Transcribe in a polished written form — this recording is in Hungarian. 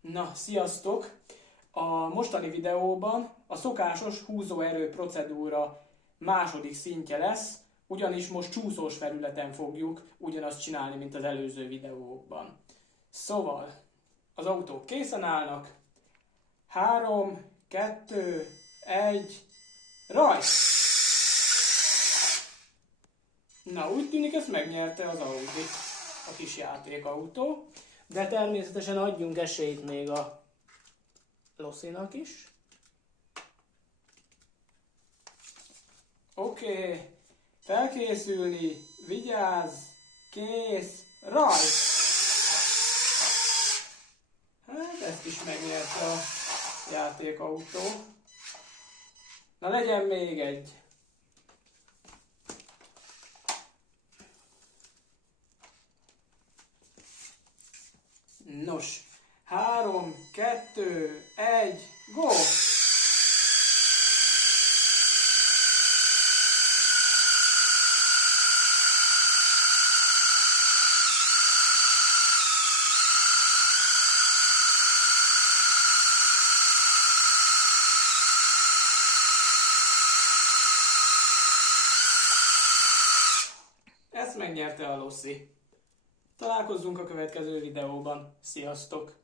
Na, sziasztok! A mostani videóban a szokásos húzóerő procedúra második szintje lesz, ugyanis most csúszós felületen fogjuk ugyanazt csinálni, mint az előző videókban. Szóval, az autók készen állnak. 3, 2, 1, rajt! Na, úgy tűnik, ezt megnyerte az Audi, a kis játékautó. De természetesen adjunk esélyt még a Lossinak is. Oké, felkészülni, vigyázz, kész, rajt! Hát ezt is megnyerte a játékautó. Na legyen még egy. Nos, 3, 2, 1, go! Ezt megnyerte a Lossi. Találkozzunk a következő videóban. Sziasztok!